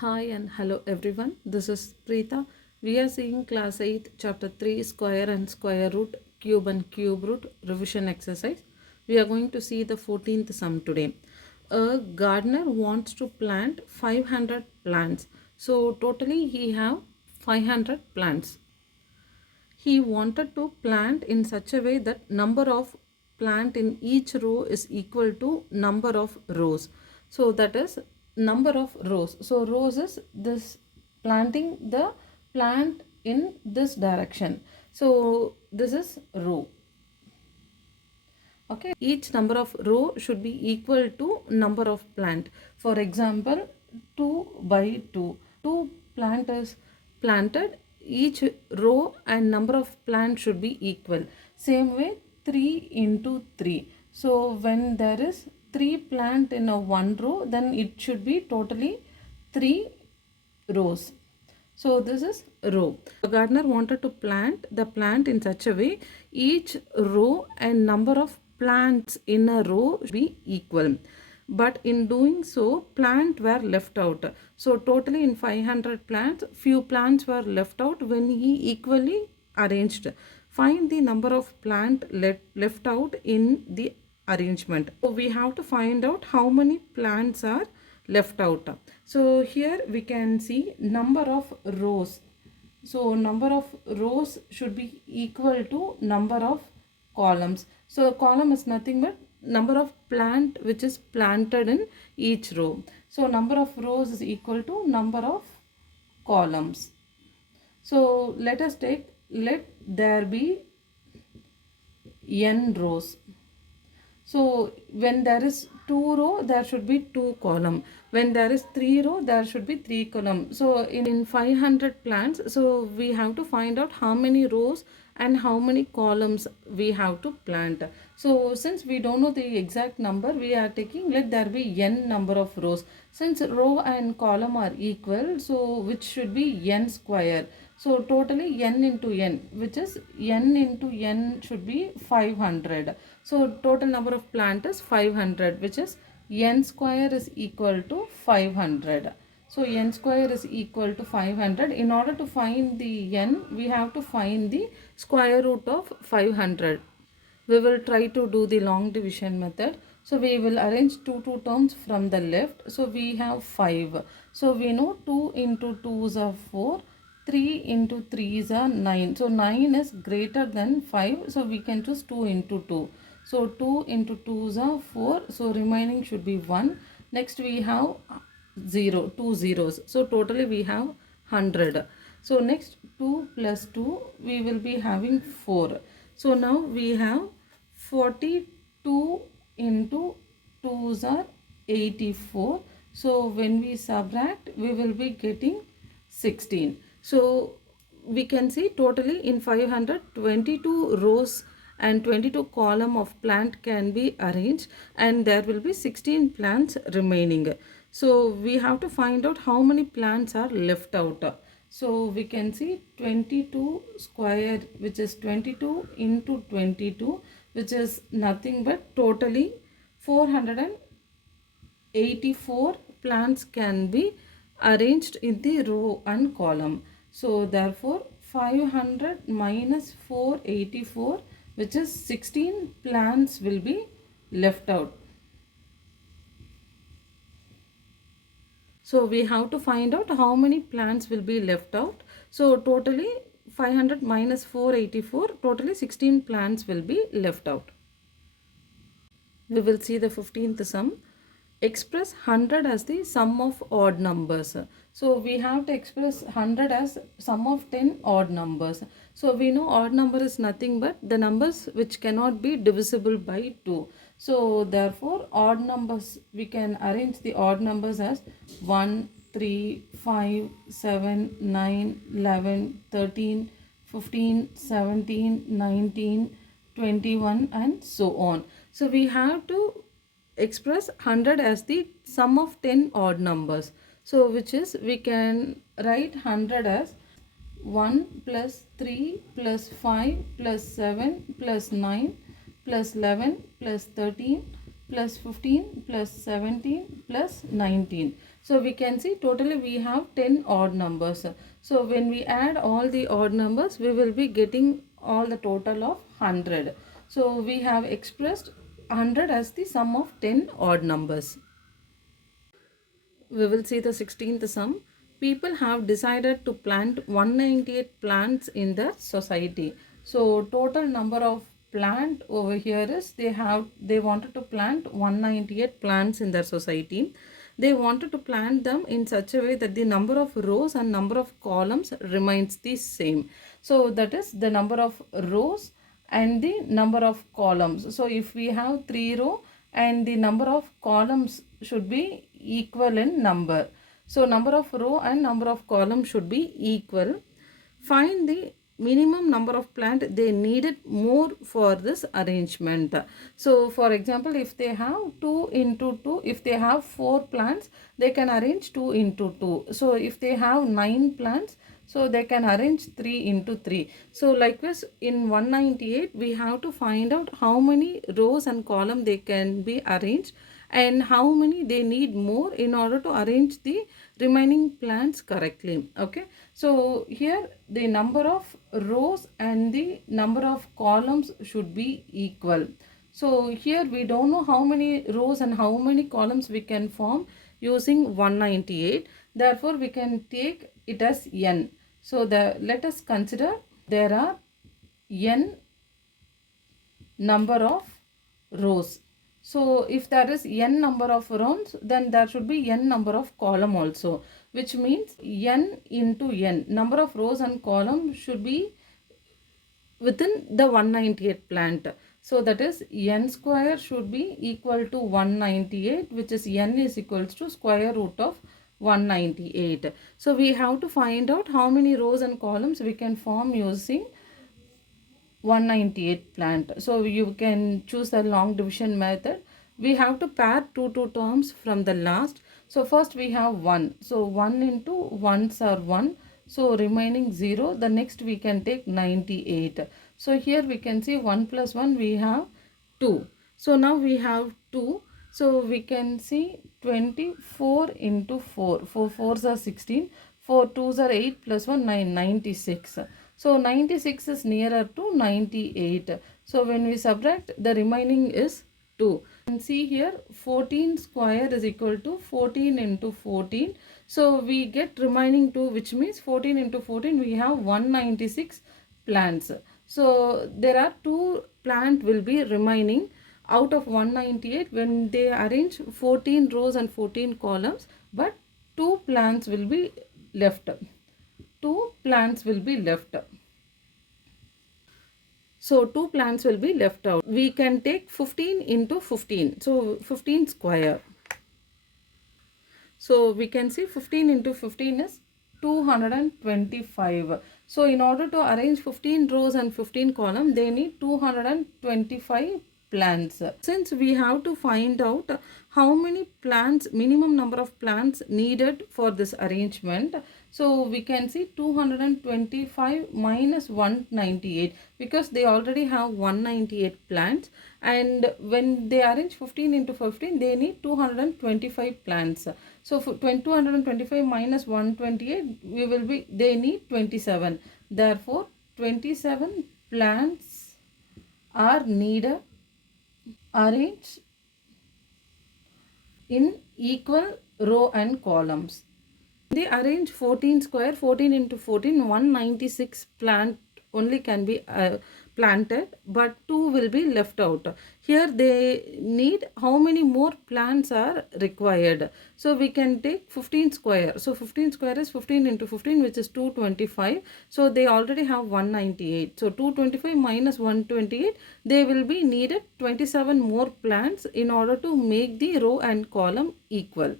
Hi and hello everyone. This is Preeta. We are seeing class 8 chapter 3 square and square root, cube and cube root revision exercise. We are going to see the 14th sum today. A gardener wants to plant 500 plants. So totally he have 500 plants. He wanted to plant in such a way that number of plant in each row is equal to number of rows. So that is number of rows. So rows is this planting the plant in this direction. So this is row. Okay, each number of row should be equal to number of plant. For example, 2 by 2. 2 plant is planted, each row and number of plant should be equal. Same way 3 into 3. So when there is 3 plant in a one row, then it should be totally 3 rows. So this is row. The gardener wanted to plant the plant in such a way each row and number of plants in a row should be equal. But in doing so, plants were left out. So totally in 500 plants, few plants were left out when he equally arranged. Find the number of plant left out in the arrangement. So we have to find out how many plants are left out. So here we can see number of rows. So number of rows should be equal to number of columns. So a column is nothing but number of plant which is planted in each row. So number of rows is equal to number of columns. So let there be n rows. So when there is 2 row, there should be 2 column. When there is 3 row, there should be 3 column. So in 500 plants, so we have to find out how many rows and how many columns we have to plant. So since we don't know the exact number, we are taking let there be n number of rows. Since row and column are equal, so which should be n square. So totally n into n, which is n into n should be 500. So total number of plant is 500, which is n square is equal to 500. So n square is equal to 500. In order to find the n, we have to find the square root of 500. We will try to do the long division method. So we will arrange two terms from the left. So we have 5. So we know 2 into 2s are 4. 3 into 3s are 9. So 9 is greater than 5. So we can choose 2 into 2. So 2 into 2s are 4. So remaining should be 1. Next we have 0, 2 zeros. So totally we have 100. So next 2 plus 2 we will be having 4. So now we have 42 into 2s are 84. So when we subtract, we will be getting 16. So we can see totally in 500, 22 rows and 22 column of plant can be arranged and there will be 16 plants remaining. So we have to find out how many plants are left out. So we can see 22 square, which is 22 into 22, which is nothing but totally 484 plants can be arranged in the row and column. So therefore 500 minus 484, which is 16 plants will be left out. So we have to find out how many plants will be left out. So totally 500 minus 484, totally 16 plants will be left out. We will see the 15th sum. Express 100 as the sum of odd numbers. So we have to express 100 as sum of 10 odd numbers. So we know odd number is nothing but the numbers which cannot be divisible by 2. So therefore odd numbers, we can arrange the odd numbers as 1, 3, 5, 7, 9, 11, 13, 15, 17, 19, 21 and so on. So we have to express 100 as the sum of 10 odd numbers. So which is we can write 100 as 1 plus 3 plus 5 plus 7 plus 9 plus 11 plus 13 plus 15 plus 17 plus 19. So we can see totally we have 10 odd numbers. So when we add all the odd numbers, we will be getting all the total of 100. So we have expressed 100 as the sum of 10 odd numbers. We will see the 16th sum. People have decided to plant 198 plants in their society. So total number of plant over here is they wanted to plant 198 plants in their society. They wanted to plant them in such a way that the number of rows and number of columns remains the same. So that is the number of rows and the number of columns. So if we have 3 row and the number of columns should be equal in number. So number of row and number of columns should be equal. Find the minimum number of plant they needed more for this arrangement. So for example, if they have 2 into 2, if they have 4 plants, they can arrange 2 into 2. So if they have 9 plants, so they can arrange 3 into 3. So likewise in 198 we have to find out how many rows and column they can be arranged and how many they need more in order to arrange the remaining plants correctly. Okay, so here the number of rows and the number of columns should be equal. So here we don't know how many rows and how many columns we can form using 198. Therefore we can take it as n. So let us consider there are n number of rows. So if there is n number of rows, then there should be n number of column also, which means n into n. Number of rows and column should be within the 198 plant. So that is n square should be equal to 198, which is n is equals to square root of 198. So we have to find out how many rows and columns we can form using 198 plant. So you can choose the long division method. We have to pair two terms from the last. So first we have 1. So 1 into 1s are 1. So remaining 0. The next we can take 98. So here we can see 1 plus 1 we have 2. So now we have 2. So we can see 24 into 4. 4 4s are 16. 4 2s are 8 plus 1 9, 96. So 96 is nearer to 98. So when we subtract, the remaining is 2. And see here 14 square is equal to 14 into 14. So we get remaining 2, which means 14 into 14 we have 196 plants. So there are 2 plant will be remaining out of 198 when they arrange 14 rows and 14 columns, but 2 plants will be left. 2 plants will be left. So 2 plants will be left out. We can take 15 into 15. So 15 square. So we can see 15 into 15 is 225. So in order to arrange 15 rows and 15 columns, they need 225 plants. Since we have to find out how many plants, minimum number of plants needed for this arrangement, so we can see 225 minus 198 because they already have 198 plants, and when they arrange 15 into 15 they need 225 plants. So for 225 minus 128 they need 27. Therefore 27 plants are needed arranged in equal row and columns. They arrange 14 square, 14 into 14, 196 plant only can be planted, but 2 will be left out. Here they need how many more plants are required. So we can take 15 square. So 15 square is 15 into 15, which is 225. So they already have 198. So 225 minus 128, they will be needed 27 more plants in order to make the row and column equal.